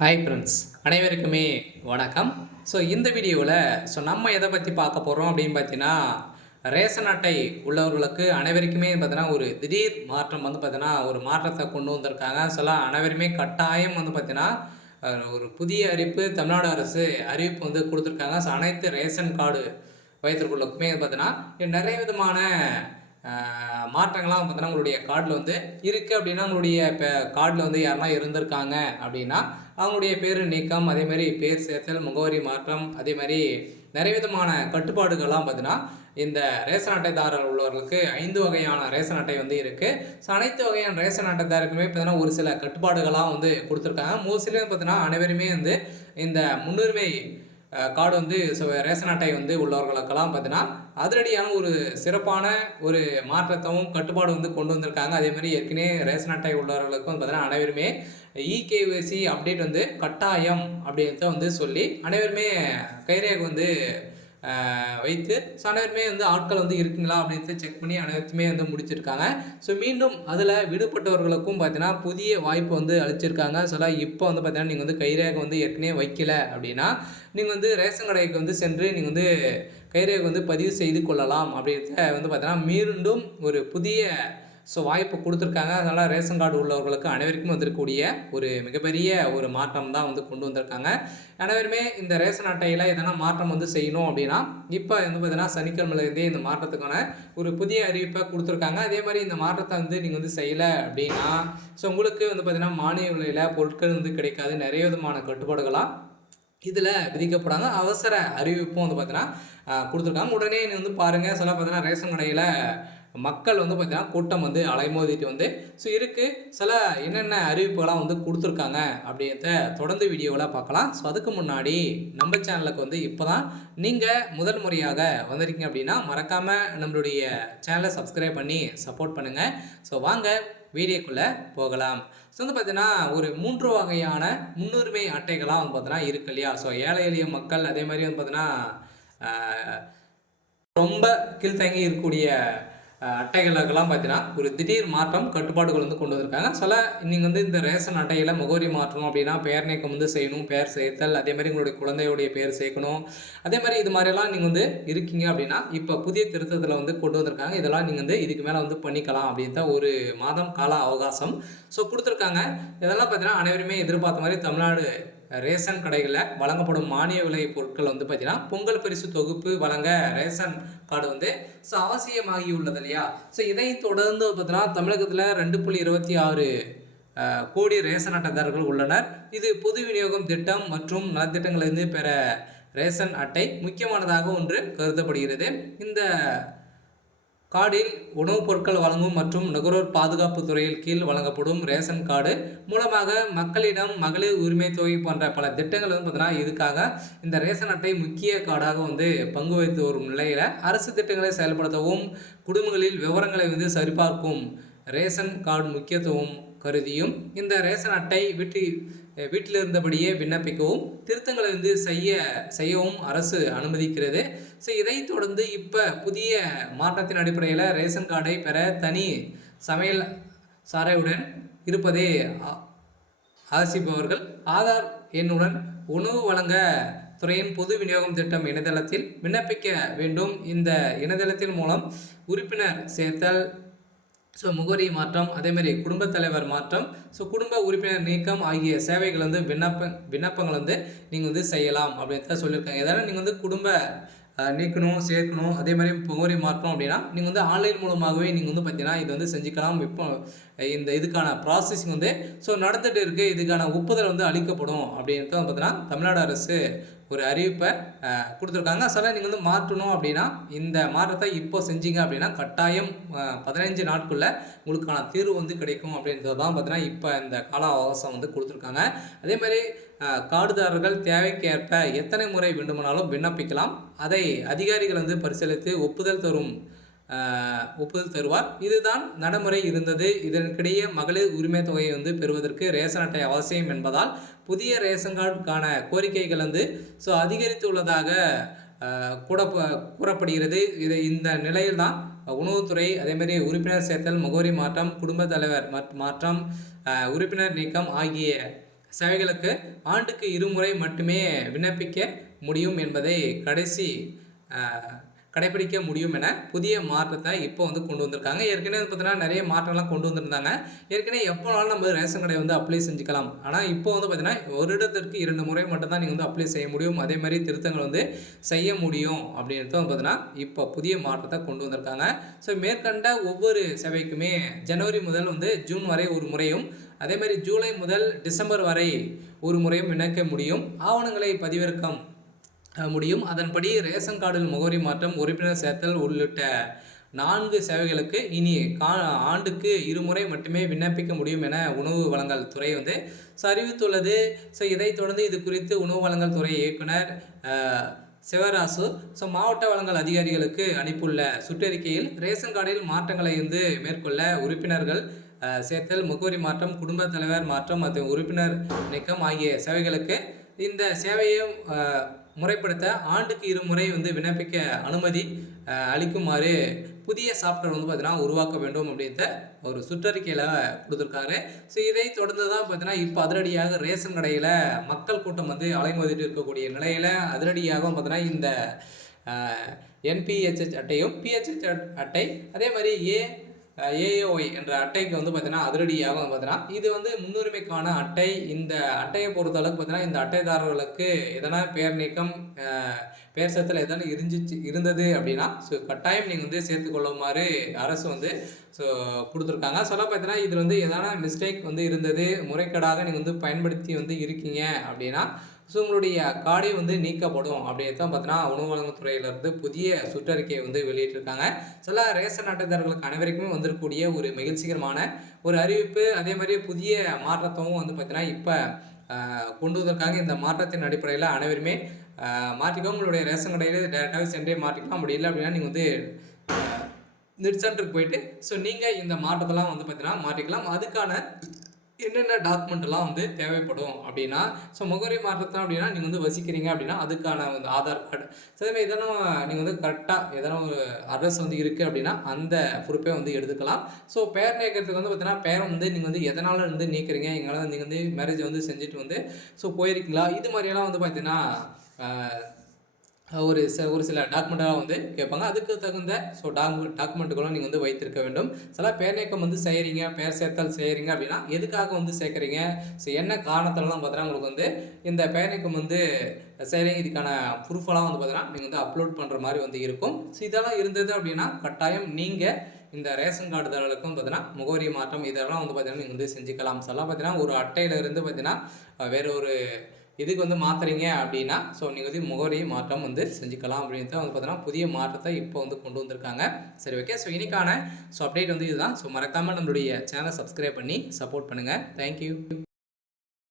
Hi friends, அனைவருக்குமே வணக்கம். இந்த வீடியோவில் நம்ம எதை பற்றி பார்க்க போகிறோம் அப்படின்னு பார்த்தீங்கன்னா, ரேஷன் அட்டை உள்ளவர்களுக்கு அனைவருக்குமே பார்த்தீங்கன்னா ஒரு திடீர் மாற்றம் பார்த்தீங்கன்னா ஒரு மாற்றத்தை கொண்டு வந்திருக்காங்க. அனைவருமே கட்டாயம் பார்த்தீங்கன்னா ஒரு புதிய அறிவிப்பு தமிழ்நாடு அரசு அறிவிப்பு கொடுத்துருக்காங்க. அனைத்து ரேஷன் கார்டு வைத்திருப்பவர்களுக்குமே பார்த்தீங்கன்னா நிறைய விதமான மாற்றங்கள்லாம் பார்த்தீங்கன்னா உங்களுடைய கார்டில் இருக்குது அப்படின்னா, உங்களுடைய இப்போ கார்டில் யாருன்னா இருந்திருக்காங்க அப்படின்னா அவங்களுடைய பேர் நீக்கம், அதேமாதிரி பேர் சேர்த்தல், முகவரி மாற்றம், அதேமாதிரி நிறைய விதமான கட்டுப்பாடுகள்லாம் பார்த்தீங்கன்னா இந்த ரேஷன் அட்டைதாரர் உள்ளவர்களுக்கு 5 வகையான ரேஷன் அட்டை இருக்குது. அனைத்து வகையான ரேஷன் அட்டைதாரருக்குமே பார்த்தீங்கன்னா ஒரு சில கட்டுப்பாடுகள்லாம் கொடுத்துருக்காங்க. மோஸ்ட்லி பார்த்தீங்கன்னா அனைவருமே இந்த முன்னுரிமை கார்டு ரேஷன் அட்டை உள்ளவர்களுக்கெல்லாம் பார்த்தீங்கன்னா அதிரடியான ஒரு சிறப்பான ஒரு மாற்றத்தையும் கட்டுப்பாடு கொண்டு வந்திருக்காங்க. அதேமாதிரி ஏற்கனவே ரேஷன் அட்டை உள்ளவர்களுக்கும் பார்த்தீங்கன்னா அனைவருமே இகேஒய்சி அப்டேட் கட்டாயம் அப்படின்றத சொல்லி அனைவருமே கைரேகை வைத்து அனைவருமே ஆட்கள் இருக்குங்களா அப்படின்ட்டு செக் பண்ணி அனைத்துமே முடிச்சிருக்காங்க. மீண்டும் அதில் விடுபட்டவர்களுக்கும் பார்த்தீங்கன்னா புதிய வாய்ப்பு அளிச்சிருக்காங்க. இப்போ பார்த்தீங்கன்னா நீங்கள் கைரேகை ஏற்கனவே வைக்கல அப்படின்னா நீங்கள் ரேஷன் கடைக்கு சென்று நீங்கள் கைரேகை பதிவு செய்து கொள்ளலாம் அப்படின்றத பார்த்தீங்கன்னா மீண்டும் ஒரு புதிய வாய்ப்பு கொடுத்துருக்காங்க. அதனால் ரேஷன் கார்டு உள்ளவர்களுக்கு அனைவருக்கும் வந்திருக்கக்கூடிய ஒரு மிகப்பெரிய ஒரு மாற்றம் தான் கொண்டு வந்திருக்காங்க. அனைவருமே இந்த ரேஷன் அட்டையில் எதனா மாற்றம் செய்யணும் அப்படின்னா இப்போ பார்த்தீங்கன்னா சனிக்கிழமையிலேருந்தே இந்த மாற்றத்துக்கான ஒரு புதிய அறிவிப்பை கொடுத்துருக்காங்க. அதே மாதிரி இந்த மாற்றத்தை நீங்கள் செய்யலை அப்படின்னா உங்களுக்கு பார்த்தீங்கன்னா மானிய விலையில் பொருட்கள் கிடைக்காது. நிறைய விதமான கட்டுப்பாடுகளாக இதில் விதிக்கப்படாங்க. அவசர அறிவிப்பும் பார்த்தீங்கன்னா கொடுத்துருக்காங்க. உடனே நீ பாருங்கள். பார்த்தீங்கன்னா ரேஷன் கடையில் மக்கள் பார்த்தீங்கன்னா கூட்டம் அலைமோதிட்டு இருக்குது. என்னென்ன அறிவிப்புகளாம் கொடுத்துருக்காங்க அப்படின்றத தொடர்ந்து வீடியோவில் பார்க்கலாம். அதுக்கு முன்னாடி நம்ம சேனலுக்கு இப்போ தான் நீங்கள் முதல் முறையாக வந்திருக்கீங்க அப்படின்னா மறக்காமல் நம்மளுடைய சேனலை சப்ஸ்கிரைப் பண்ணி சப்போர்ட் பண்ணுங்கள். வாங்க வீடியோக்குள்ளே போகலாம். பார்த்தீங்கன்னா ஒரு 3 வகையான முன்னுரிமை அட்டைகளாக பார்த்தீங்கன்னா இருக்கு இல்லையா. ஏழை எளிய மக்கள், அதே மாதிரி பார்த்தீங்கன்னா ரொம்ப கீழ்த்தங்கி இருக்கக்கூடிய அட்டைகளுக்கெல்லாம் பார்த்தீங்கன்னா ஒரு திடீர் மாற்றம் கட்டுப்பாடுகள் கொண்டு வந்திருக்காங்க. நீங்கள் இந்த ரேஷன் அட்டையில் முகவரி மாற்றணும் அப்படின்னா பெயர் நீக்கம் செய்யணும், பெயர் சேர்த்தல், அதே மாதிரி உங்களுடைய குழந்தையுடைய பெயர் சேர்க்கணும். அதே மாதிரி இது மாதிரிலாம் நீங்கள் இருக்கீங்க அப்படின்னா இப்போ புதிய திருத்தத்தில் கொண்டு வந்திருக்காங்க. இதெல்லாம் நீங்கள் இதுக்கு மேலே பண்ணிக்கலாம் அப்படின்ற ஒரு மாதம் கால அவகாசம் கொடுத்துருக்காங்க. இதெல்லாம் பார்த்தீங்கன்னா அனைவருமே எதிர்பார்த்த மாதிரி தமிழ்நாடு ரேஷன் கடைகளில் வழங்கப்படும் மானிய விலை பொருட்கள் பார்த்தீங்கன்னா பொங்கல் பரிசு தொகுப்பு வழங்க ரேஷன் கார்டு அவசியமாகி உள்ளது இல்லையா. இதை தொடர்ந்து பார்த்தீங்கன்னா தமிழகத்தில் 2.26 கோடி ரேஷன் அட்டைதாரர்கள் உள்ளனர். இது பொது விநியோகம் திட்டம் மற்றும் நலத்திட்டங்களிலிருந்து பெற ரேஷன் அட்டை முக்கியமானதாக ஒன்று கருதப்படுகிறது. இந்த கார்டில் உணவுப் பொருட்கள் வழங்கும் மற்றும் நுகர்வோர் பாதுகாப்பு துறையில் கீழ் வழங்கப்படும் ரேஷன் கார்டு மூலமாக மக்களிடம் மகளிர் உரிமை தொகை போன்ற பல திட்டங்கள் பார்த்தீங்கன்னா இதுக்காக இந்த ரேஷன் அட்டை முக்கிய கார்டாக பங்கு வைத்து வரும் நிலையில் அரசு திட்டங்களை செயல்படுத்தவும் குடும்பங்களில் விவரங்களை சரிபார்க்கும் ரேஷன் கார்டு முக்கியத்துவம் கருதியும் இந்த ரேஷன் அட்டை வீட்டில் இருந்தபடியே விண்ணப்பிக்கவும் திருத்தங்களை செய்யவும் அரசு அனுமதிக்கிறது. இதைத் தொடர்ந்து இப்போ புதிய மாற்றத்தின் அடிப்படையில் ரேஷன் கார்டை பெற தனி சமையல் சாரையுடன் இருப்பதே ஆசிப்பவர்கள் ஆதார் எண்ணுடன் உணவு வழங்க துறையின் பொது விநியோகம் திட்டம் இணையதளத்தில் விண்ணப்பிக்க வேண்டும். இந்த இணையதளத்தின் மூலம் உறுப்பினர் சேர்த்தல், முகவரி மாற்றம், அதேமாதிரி குடும்பத் தலைவர் மாற்றம், குடும்ப உறுப்பினர் நீக்கம் ஆகிய சேவைகள் விண்ணப்பங்கள் நீங்கள் செய்யலாம் அப்படின்னு சொல்லியிருக்காங்க. இதெல்லாம் நீங்கள் குடும்ப நீக்கணும், சேர்க்கணும், அதே மாதிரி முகவரி மாற்றணும் அப்படின்னா நீங்கள் ஆன்லைன் மூலமாகவே நீங்கள் பார்த்தீங்கன்னா இது செஞ்சுக்கலாம். இப்போ இந்த இதுக்கான ப்ராசஸிங் நடந்துகிட்டு இருக்குது. இதுக்கான ஒப்புதல் அளிக்கப்படும் அப்படின்ட்டு பார்த்தீங்கன்னா தமிழ்நாடு அரசு ஒரு அறிவிப்பை கொடுத்துருக்காங்க. நீங்கள் மாற்றணும் அப்படின்னா இந்த மாற்றத்தை இப்போ செஞ்சீங்க அப்படின்னா கட்டாயம் 15 நாட்குள்ளே உங்களுக்கான தீர்வு கிடைக்கும் அப்படின்றது தான் பார்த்தீங்கன்னா இப்போ இந்த கால அவகாசம் கொடுத்துருக்காங்க. அதே மாதிரி கார்டுதாரர்கள் தேவைக்கேற்ப எத்தனை முறை வேண்டுமானாலும் விண்ணப்பிக்கலாம். அதை அதிகாரிகள் பரிசீலித்து ஒப்புதல் தருவார். இதுதான் நடைமுறை இருந்தது. இதற்கிடையே மகளிர் உரிமை தொகையை பெறுவதற்கு ரேஷன் அட்டை அவசியம் என்பதால் புதிய ரேஷன் கார்டுக்கான கோரிக்கைகள் அதிகரித்துள்ளதாக கூறப்படுகிறது. இந்த நிலையில் தான் உணவுத்துறை, அதேமாதிரி உறுப்பினர் சேர்த்தல், முகவரி மாற்றம், குடும்ப தலைவர் மாற்றம், உறுப்பினர் நீக்கம் ஆகிய சேவைகளுக்கு ஆண்டுக்கு இருமுறை மட்டுமே விண்ணப்பிக்க முடியும் என்பதை கடைபிடிக்க முடியும் என புதிய மாற்றத்தை இப்போ வந்து கொண்டு வந்திருக்காங்க. ஏற்கனவே பார்த்தீங்கன்னா நிறைய மாற்றம்லாம் கொண்டு வந்திருந்தாங்க. ஏற்கனவே எப்போனாலும் நம்ம ரேஷன் கடை வந்து அப்ளை செஞ்சுக்கலாம். ஆனால் இப்போ வந்து பார்த்தீங்கன்னா வருடத்திற்கு 2 முறை மட்டும் தான் நீங்கள் வந்து அப்ளை செய்ய முடியும். அதே மாதிரி திருத்தங்கள் வந்து செய்ய முடியும் அப்படின்றது வந்து பார்த்தீங்கன்னா இப்போ புதிய மாற்றத்தை கொண்டு வந்திருக்காங்க. ஸோ மேற்கண்ட ஒவ்வொரு சேவைக்குமே ஜனவரி முதல் வந்து ஜூன் வரை ஒரு முறையும், அதே மாதிரி ஜூலை முதல் டிசம்பர் வரை ஒரு முறையும் விண்ணப்பிக்க முடியும். ஆவணங்களை பதிவிறக்கம் முடியும். அதன்படி ரேஷன் கார்டில் முகவரி மாற்றம், உறுப்பினர் சேர்த்தல் உள்ளிட்ட 4 சேவைகளுக்கு இனி ஆண்டுக்கு இருமுறை மட்டுமே விண்ணப்பிக்க முடியும் என உணவு வழங்கல் துறை வந்து அறிவித்துள்ளது. ஸோ இதைத் தொடர்ந்து இது குறித்து உணவு வழங்கல் துறை இயக்குனர் சிவராசு மாவட்ட வழங்கல் அதிகாரிகளுக்கு அனுப்பியுள்ள சுற்றறிக்கையில் ரேஷன் கார்டில் மாற்றங்களை வந்து மேற்கொள்ள உறுப்பினர்கள் சேர்த்தல், முகவரி மாற்றம், குடும்ப தலைவர் மாற்றம் மற்றும் உறுப்பினர் நீக்கம் ஆகிய சேவைகளுக்கு இந்த சேவையை முறைப்படுத்த ஆண்டுக்கு இருமுறை வந்து விண்ணப்பிக்க அனுமதி அளிக்குமாறு புதிய சாஃப்ட்வேர் வந்து பார்த்தீங்கன்னா உருவாக்க வேண்டும் அப்படின்ற ஒரு சுற்றறிக்கையில் கொடுத்துருக்காரு. ஸோ இதை தொடர்ந்து தான் பார்த்தீங்கன்னா இப்போ அதிரடியாக ரேஷன் கடையில் மக்கள் கூட்டம் வந்து அலைமோதிட்டு இருக்கக்கூடிய நிலையில் அதிரடியாகவும் பார்த்தீங்கன்னா இந்த என்பிஹெச்ஹெச் அட்டையும் பிஹெச்ஹெச் அட்டை அதே மாதிரி ஏஏஒய் என்ற அட்டைக்கு வந்து பார்த்தீங்கன்னா அதிரடியாக பார்த்தீங்கன்னா இது வந்து முன்னுரிமைக்கான அட்டை. இந்த அட்டையை பொறுத்தளவுக்கு பார்த்தீங்கன்னா இந்த அட்டைதாரர்களுக்கு எதனா பேர் நீக்கம், பேர் சேர்த்தல் எதனா இருந்தது அப்படின்னா கட்டாயம் நீங்கள் வந்து சேர்த்துக்கொள்ளுமாறு அரசு வந்து கொடுத்துருக்காங்க. பார்த்தீங்கன்னா இதில் வந்து எதனா மிஸ்டேக் வந்து இருந்தது, முறைகேடாக நீங்கள் வந்து பயன்படுத்தி வந்து இருக்கீங்க அப்படின்னா உங்களுடைய கார்டே வந்து நீக்கப்படும் அப்படின்னு தான் பார்த்தீங்கன்னா உணவு வழங்கல் துறையிலிருந்து புதிய சுற்றறிக்கையை வந்து வெளியிட்டிருக்காங்க. சில ரேஷன் அட்டைதாரர்களுக்கு அனைவருக்குமே வந்திருக்கக்கூடிய ஒரு மகிழ்ச்சிகரமான ஒரு அறிவிப்பு. அதே மாதிரி புதிய மாற்றத்தையும் வந்து பார்த்தீங்கன்னா இப்போ கொண்டு வந்திருக்காங்க. இந்த மாற்றத்தின் அடிப்படையில் அனைவருமே மாற்றிக்கோ, உங்களுடைய ரேஷன் கடையில் டேரெக்டாகவே சென்றே மாற்றிக்கலாம். அப்படி இல்லை அப்படின்னா நீங்கள் வந்து நெட் சென்டருக்கு போயிட்டு நீங்கள் இந்த மாற்றத்தெல்லாம் வந்து பார்த்தீங்கன்னா மாற்றிக்கலாம். அதுக்கான என்னென்ன டாக்குமெண்ட்லாம் வந்து தேவைப்படும் அப்படின்னா முகவரி மாற்றத்தான் அப்படின்னா நீங்கள் வந்து வசிக்கிறீங்க அப்படின்னா அதுக்கான வந்து ஆதார் கார்டு, அதேமாதிரி இதெல்லாம் நீங்கள் வந்து கரெக்டாக எதனா ஒரு அட்ரஸ் வந்து இருக்குது அப்படின்னா அந்த ப்ரூஃபே வந்து எடுத்துக்கலாம். பேர் நீக்கிறதுக்கு வந்து பார்த்தீங்கன்னா பேரை வந்து நீங்கள் வந்து எதனால் வந்து நீக்கிறீங்க, எங்களால் நீங்கள் வந்து மேரேஜ் வந்து செஞ்சுட்டு வந்து போயிருக்கீங்களா, இது மாதிரியெல்லாம் வந்து பார்த்தீங்கன்னா ஒரு சில டாக்குமெண்ட்டெல்லாம் வந்து கேட்பாங்க. அதுக்கு தகுந்த டாக்குமெண்ட்டுகளும் நீங்கள் வந்து வைத்திருக்க வேண்டும். சில பேர் நீக்கம் வந்து செய்கிறீங்க, பேர் சேர்த்தல் செய்கிறீங்க அப்படின்னா எதுக்காக வந்து சேர்க்குறீங்க, என்ன காரணத்திலலாம் பார்த்தீங்கன்னா உங்களுக்கு வந்து இந்த பேர் நீக்கம் வந்து செய்கிறீங்க, இதுக்கான ப்ரூஃபெல்லாம் வந்து பார்த்தீங்கன்னா நீங்கள் வந்து அப்லோட் பண்ணுற மாதிரி வந்து இருக்கும். இதெல்லாம் இருந்தது அப்படின்னா கட்டாயம் நீங்கள் இந்த ரேஷன் கார்டுதாரர்களுக்கும் பார்த்தீங்கன்னா முகவரி மாற்றம் இதெல்லாம் வந்து பார்த்தீங்கன்னா நீங்கள் வந்து செஞ்சுக்கலாம். பார்த்தீங்கன்னா ஒரு அட்டையிலிருந்து பார்த்தீங்கன்னா வேற ஒரு இதுக்கு வந்து மாற்றுறீங்க அப்படின்னா நீங்கள் வந்து முகவரி மாற்றம் வந்து செஞ்சுக்கலாம் அப்படின்ட்டு வந்து பார்த்தீங்கன்னா புதிய மாற்றத்தை இப்போ வந்து கொண்டு வந்திருக்காங்க. சரி, ஓகே. இன்னைக்கான அப்டேட் வந்து இதுதான். மறக்காமல் நம்மளுடைய சேனலை சப்ஸ்கிரைப் பண்ணி சப்போர்ட் பண்ணுங்கள். தேங்க்யூ.